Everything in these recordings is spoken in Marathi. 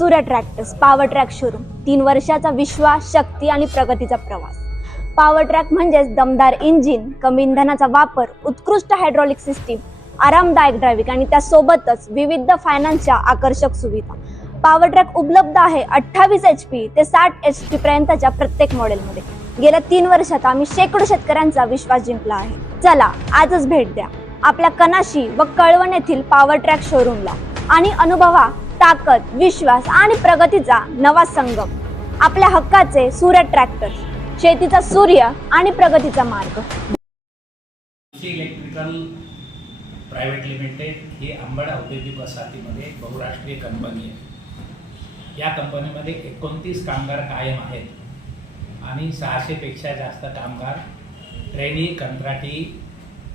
सूर्य ट्रॅक्टर्स पॉवर ट्रॅक शोरूम तीन वर्षाचा विश्वास शक्ती आणि प्रगतीचा प्रवास. पॉवर ट्रॅक म्हणजेच दमदार इंजिन कमी इंधनाचा वापर उत्कृष्ट हायड्रॉलिक सिस्टीम आरामदायक ड्रायव्हिंग आणि त्यासोबतच विविध फायनान्सच्या आकर्षक सुविधा. पॉवर ट्रॅक उपलब्ध आहे अठ्ठावीस एच पी ते साठ एच पी पर्यंतच्या प्रत्येक मॉडेलमध्ये गेल्या तीन वर्षात आम्ही शेकडो शेतकऱ्यांचा विश्वास जिंकला आहे. चला आजच भेट द्या. आपल्या कनाशी व कळवण येथील पॉवर ट्रॅक शोरूमला आणि अनुभवा ताकद विश्वास आणि प्रगतीचा नवा संगम. आपल्या हक्काचे सूर्य ट्रॅक्टर शेतीचा सूर्य आणि प्रगतीचा मार्ग. इलेक्ट्रिकल प्रायव्हेट लिमिटेड ही अंबड औद्योगिक वसाहतीमध्ये बहुराष्ट्रीय कंपनी आहे. या कंपनीमध्ये एकोणतीस कामगार कायम आहेत आणि सहाशेपेक्षा जास्त कामगार ट्रेनी कंत्राटी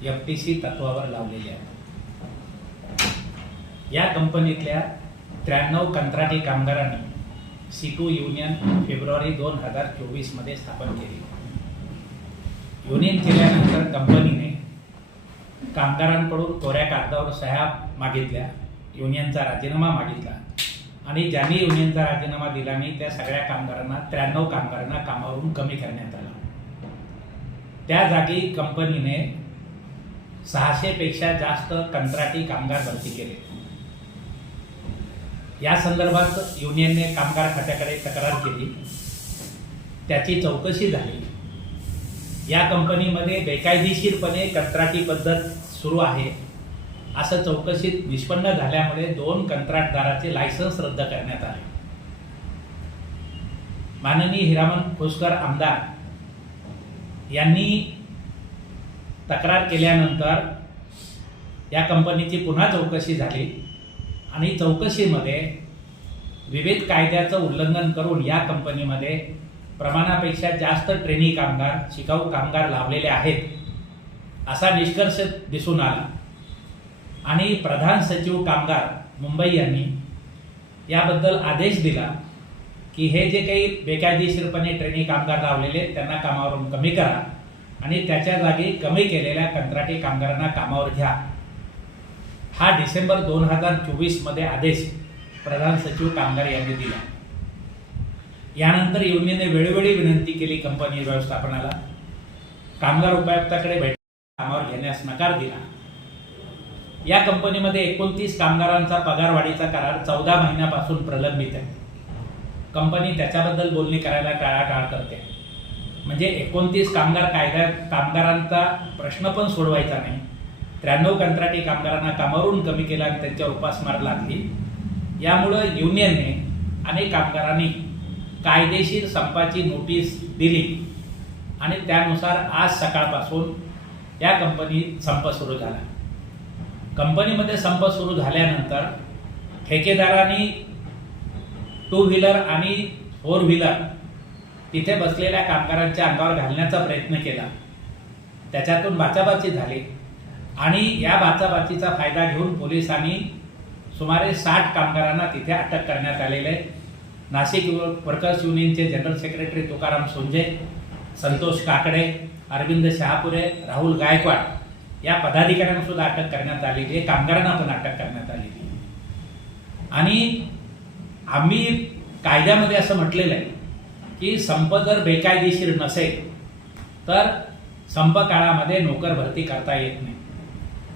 एफ टी सी तत्वावर लावलेले आहेत. या कंपनीतल्या त्र्याण्णव कंत्राटी कामगारांनी सिटू युनियन फेब्रुवारी दोन हजार चोवीसमध्ये स्थापन केली. युनियन केल्यानंतर कंपनीने कामगारांकडून कोऱ्या कागदावर सह्या मागितल्या युनियनचा राजीनामा मागितला आणि ज्यांनी युनियनचा राजीनामा दिला नाही त्या सगळ्या कामगारांना त्र्याण्णव कामगारांना कामावरून कमी करण्यात आलं. त्या जागी कंपनीने सहाशेपेक्षा जास्त कंत्राटी कामगार भरती केले. या संदर्भात युनियनने कामगार खात्याकडे तक्रार केली. त्याची चौकशी झाली. या कंपनीमध्ये बेकायदेशीरपणे कंत्राटी पद्धत सुरू आहे. असं चौकशीत निष्पन्न झाल्यामुळे दोन कंत्राटदाराचे लायसन्स रद्द करण्यात आले. माननीय हिरामन खोसकर आमदार यांनी तक्रार केल्यानंतर या कंपनीची पुन्हा चौकशी झाली. आणि चौकशीमध्ये विविध कायद्याचं उल्लंघन करून या कंपनीमध्ये प्रमाणापेक्षा जास्त ट्रेनी कामगार शिकाऊ कामगार लावलेले आहेत असा निष्कर्ष दिसून आला. आणि प्रधान सचिव कामगार मुंबई यांनी याबद्दल आदेश दिला की हे जे काही बेकायदेशीरपणे ट्रेनी कामगार लावलेले त्यांना कामावरून कमी करा आणि त्याच्या जागी कमी केलेल्या कंत्राटी कामगारांना कामावर घ्या. हा डिसेंबर दोन हजार चोवीसमध्ये आदेश प्रधान सचिव कामगार यांनी दिला. यानंतर युनियनने वेळोवेळी विनंती केली कंपनी व्यवस्थापनाला. कामगार उपायुक्ताकडे भेट कामावर घेण्यास नकार दिला. या कंपनीमध्ये एकोणतीस कामगारांचा पगारवाढीचा करार चौदा महिन्यापासून प्रलंबित आहे. कंपनी त्याच्याबद्दल बोलणी करायला टाळाटाळ करते. म्हणजे एकोणतीस कामगार कायद्यात कामगारांचा प्रश्न पण सोडवायचा नाही. त्र्याण्णव कंत्राटी कामगारांना कामावरून कमी केला आणि त्यांच्या उपासमार लागली. यामुळं युनियनने अनेक कामगारांनी कायदेशीर संपाची नोटीस दिली. आणि त्यानुसार आज सकाळपासून या कंपनीत संप सुरू झाला. कंपनीमध्ये संप सुरू झाल्यानंतर ठेकेदारांनी टू व्हीलर आणि फोर व्हीलर तिथे बसलेल्या कामगारांच्या अंगावर घालण्याचा प्रयत्न केला. त्याच्यातून बाचाबाची झाली. आणि या बाचाबाचीचा फायदा घेऊन पोलिसांनी सुमारे साठ कामगारांना तिथे अटक करण्यात आलेले आहे. नाशिक वर्कर्स युनियनचे जनरल सेक्रेटरी तुकाराम सोंजे संतोष काकडे अरविंद शहापुरे राहुल गायकवाड या पदाधिकाऱ्यांना सुद्धा अटक करण्यात आलेली आहे. कामगारांना पण अटक करण्यात आलेली आहे. आणि आम्ही कायद्यामध्ये असं म्हटलेलं आहे की संप जर बेकायदेशीर नसेल तर संप काळामध्ये नोकर भरती करता येत नाही.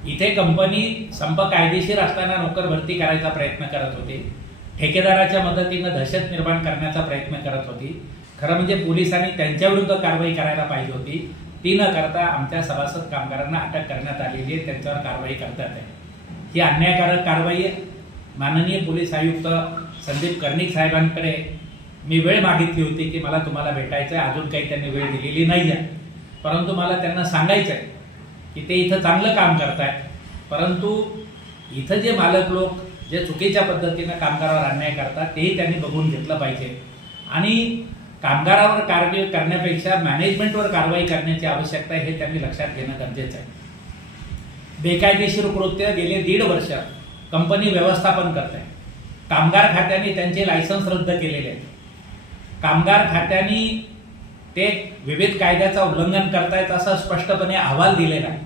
इथे कंपनी संप कायदेशीर असताना नोकर भरती करायचा प्रयत्न करत होती. ठेकेदाराच्या मदतीनं दहशत निर्माण करण्याचा प्रयत्न करत होती. खरं म्हणजे पोलिसांनी त्यांच्याविरुद्ध कारवाई करायला पाहिजे होती. ती न करता आमच्या सभासद कामगारांना अटक करण्यात आलेली आहे. त्यांच्यावर कारवाई करतात आहे. ही अन्यायकारक कारवाई आहे. माननीय पोलीस आयुक्त संदीप कर्णिक साहेबांकडे मी वेळ मागितली होती की मला तुम्हाला भेटायचं आहे. अजून काही त्यांनी वेळ दिलेली नाही आहे. परंतु मला त्यांना सांगायचं आहे. की ते इथं चांगलं काम करतायत. परंतु इथं जे मालक लोक जे चुकीच्या पद्धतीनं कामगारावर अन्याय करतात तेही त्यांनी बघून घेतलं पाहिजे. आणि कामगारावर कारवाई करण्यापेक्षा मॅनेजमेंटवर कारवाई करण्याची आवश्यकता आहे हे त्यांनी लक्षात घेणं गरजेचं आहे. बेकायदेशीर कृत्य गेले दीड वर्ष कंपनी व्यवस्थापन करत आहे कामगार खात्याने त्यांचे लायसन्स रद्द केलेले आहेत. कामगार खात्याने ते विविध कायद्याचं उल्लंघन करतायत असा स्पष्टपणे अहवाल दिलेला आहे.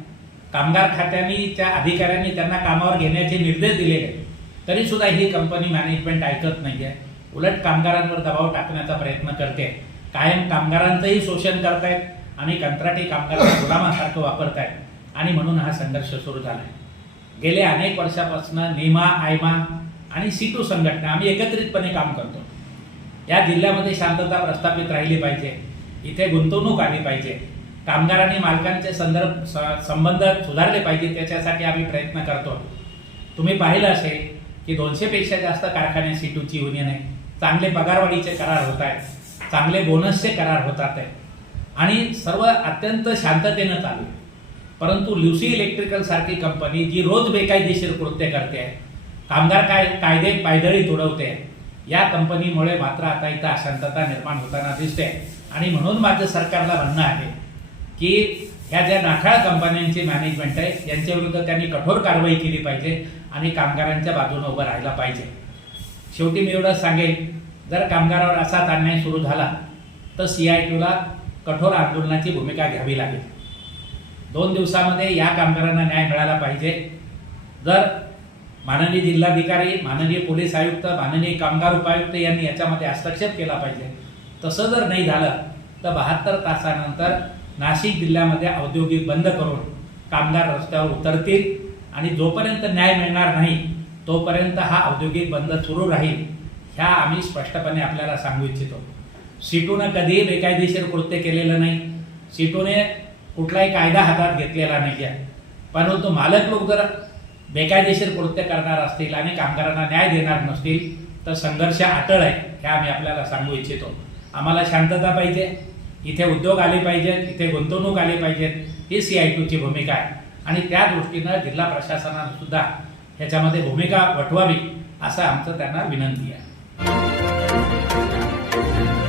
कामगार खात्याने त्या अधिकाऱ्यांनी त्यांना कामावर घेण्याचे निर्देश दिलेले आहेत. तरी सुद्धा ही कंपनी मॅनेजमेंट ऐकत नाहीये. उलट कामगारांवर दबाव टाकण्याचा प्रयत्न करते. कायम कामगारांचंही शोषण करतायत आणि कंत्राटी कामगारांना गुलामासारखं वापरतायत. आणि म्हणून हा संघर्ष सुरू झाला गेल्या अनेक वर्षापासून निमा आयमा आणि सीटू संघटना आम्ही एकत्रितपणे काम करतो. या जिल्ह्यामध्ये शांतता प्रस्थापित राहिली पाहिजे. इथे गुंतवणूक आली पाहिजे. कामगार आणि मालकांचे संदर्भ स- संबंध सुधारले पाहिजे त्याच्यासाठी आम्ही प्रयत्न करतो. तुम्ही पाहिलं असेल की दोनशेपेक्षा जास्त कारखाने सीटूची युनियन आहे. चांगले पगारवाढीचे करार होत आहेत. चांगले बोनसचे करार होतात आहे आणि सर्व अत्यंत शांततेनं चालू आहे. परंतु ल्युसी इलेक्ट्रिकल सारखी कंपनी जी रोज बेकायदेशीर कृत्य करते आहे कामगार काय कायदे पायदळी तुडवते या कंपनीमुळे मात्र आता इथं अशांतता निर्माण होताना दिसते आणि म्हणून माझं सरकारला म्हणणं आहे की ह्या ज्या नाठाळ कंपन्यांची मॅनेजमेंट आहे यांच्याविरुद्ध त्यांनी कठोर कारवाई केली पाहिजे आणि कामगारांच्या बाजूने उभं राहायला पाहिजे. शेवटी मी एवढं सांगेन जर कामगारावर असाच अन्याय सुरू झाला तर सी आय टीला कठोर आंदोलनाची भूमिका घ्यावी लागेल. दोन दिवसामध्ये या कामगारांना न्याय मिळाला पाहिजे. जर माननीय जिल्हाधिकारी माननीय पोलीस आयुक्त माननीय कामगार उपायुक्त यांनी याच्यामध्ये हस्तक्षेप केला पाहिजे तसं जर नाही झालं तर बहात्तर तासानंतर नाशिक जिल्ह्यामध्ये औद्योगिक बंद करून कामगार रस्त्यावर उतरतील आणि जोपर्यंत न्याय मिळणार नाही तोपर्यंत हा औद्योगिक बंद सुरू राहील ह्या आम्ही स्पष्टपणे आपल्याला सांगू इच्छितो. सीटूनं कधीही बेकायदेशीर कृत्य केलेलं नाही. सीटूने कुठलाही कायदा हातात घेतलेला नाही आहे परंतु मालक लोक जर बेकायदेशीर कृत्य करणार असतील आणि कामगारांना न्याय देणार नसतील तर संघर्ष अटळ आहे हे आम्ही आपल्याला सांगू इच्छितो. आम्हाला शांतता पाहिजे इथे उद्योग आले पाहिजेत इथे गुंतवणूक आली पाहिजेत ही सी आय ची भूमिका आहे. आणि त्या दृष्टीनं जिल्हा प्रशासनानं सुद्धा ह्याच्यामध्ये भूमिका वठवावी असं आमचं त्यांना विनंती आहे.